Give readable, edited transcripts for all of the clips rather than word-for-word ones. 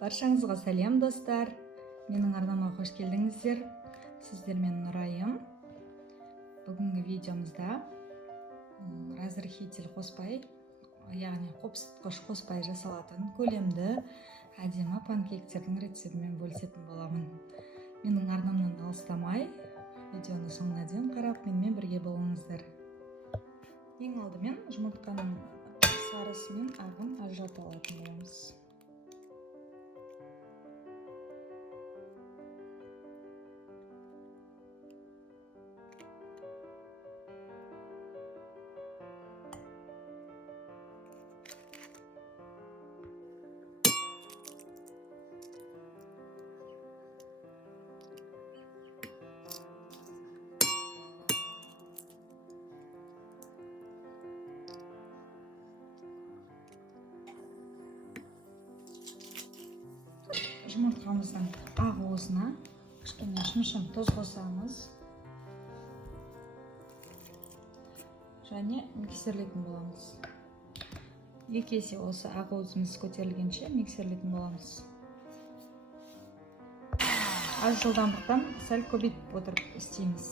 Баршаңызға сәлем достар. Менің арнама қош келдіңіздер. Сіздермен Нұрайым. Бүгінгі видеомызда разрыхитель қоспай, яғни қопсытқыш қоспай жасалатын көлемді әдемі панкейктердің рецептімен бөлісетін боламын. Менің арнамнан алыстамай, видеоны соңына дейін қарап, менімен бірге болыңыздар. Ең алдымен жұмыртқаның сарысы мен ағын ажырата алатын боламыз. Жұмыртқамыздың ақ уысына кішкене шымшым тұз қосамыз және миксерлейтін боламыз. 2 есе осы ақ уысымыз көтерілгенше миксерлейтін боламыз. Аз жылдамдықтан сәл көбейтіп отырып істейміз.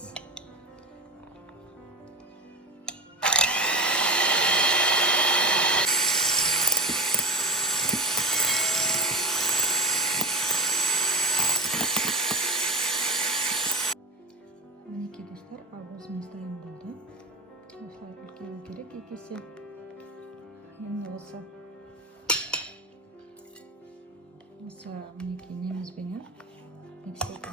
Достар, ағуызымыз дайын болды. Осылай үлкею керек екесе. Енді осы мінекей немізбенен миксерді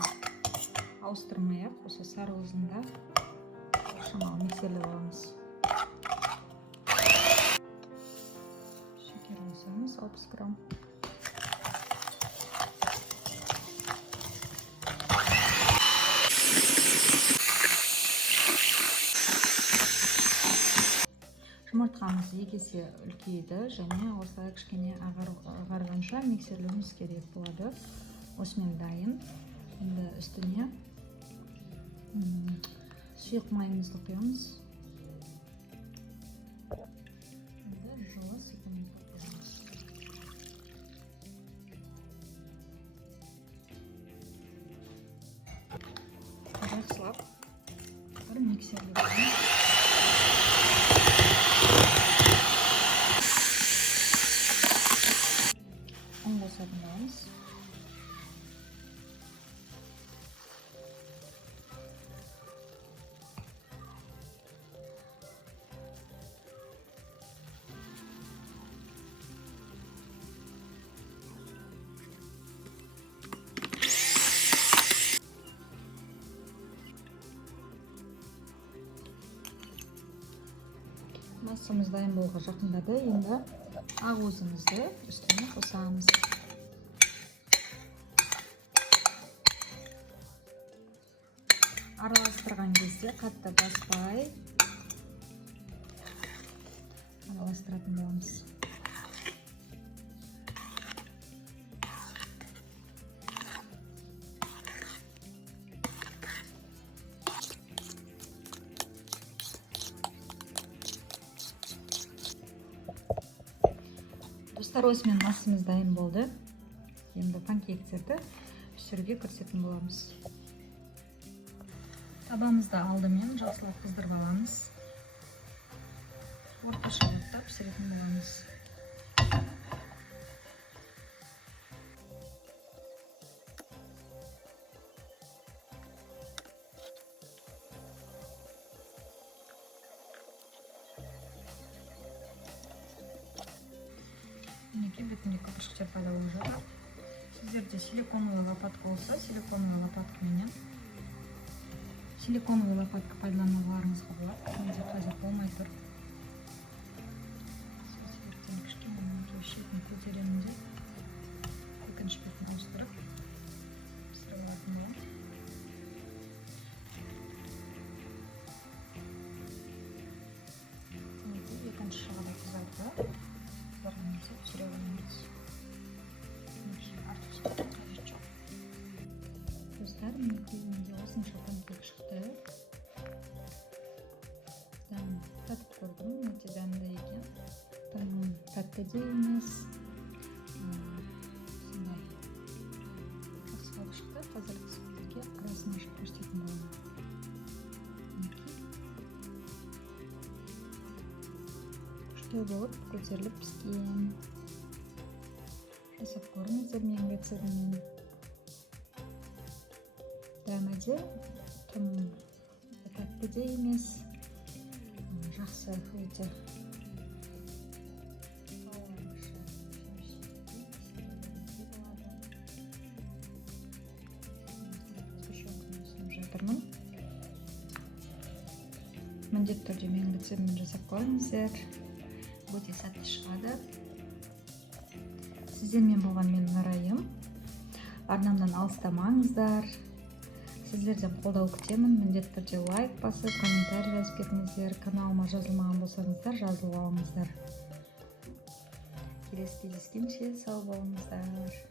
ауыстырмай-ақ, осы сары уызында шамалы миксерлеп аламыз. Шекер қосамыз 30 грамм. Жұмыртқамыз 2 есе үлкейді және осылай кішкене ағарғанша миксерлеуіміз керек болады. Осымен дайын. Енді үстіне сұйық майымызды құямыз. Енді жылы сыйқымен қойамыз. Жақсылап бір миксерлеп аламыз. Қосатын боламыз. Массамыз дайын болуға жақындады. Енді ақ уызымызды үстіне қосамыз. Араластырған кезде қатты баспай араластыратын боламыз. Достар, осымен массамыз дайын болды. Енді панкейктерді пісіруге кірісетін боламыз. Табамызды алдымен жақсылап қыздырып аламыз. Орташа отта пісіретін боламыз. Мінекей бетінде көпіршіктер пайда болып жатыр. Сіздерде силиконовый лопатка болса, силиконовый лопаткаменен силиконовый лопатка пайдалануларыңызға болады. Менде қазір болмай тұр. Кішкене шетін көтеремін де екінші бетін ауыстырып пісіріп алатын боламын. Екінші жағы да қызарды қызарғанымызды пісіре аламыз. Достар, менде осынша панкейк шықты. Татып көрдім, өте дәмді екен. Тәтті де емес. Сондай басын ашып көрсететін боламын. Күшті болып көтеріліп піскен. Жасап көріңіздер менің рецептіммен. Дәмі де тым тәтті де емес, жақсы өте. Жатырмын. Міндетті түрде менің рецептіммен жасап көріңіздер. Өте сәтті шығады. Сіздермен болған менің райым. Арнамнан алыстамаңыздар. Сіздерден қолдау күтемін. Міндетті түрде лайк басып, комментарий жазып кетіңіздер. Каналыма жазылмаған болсаңыздар, жазылып алыңыздар. Келесі кездескенше сау болыңыздар.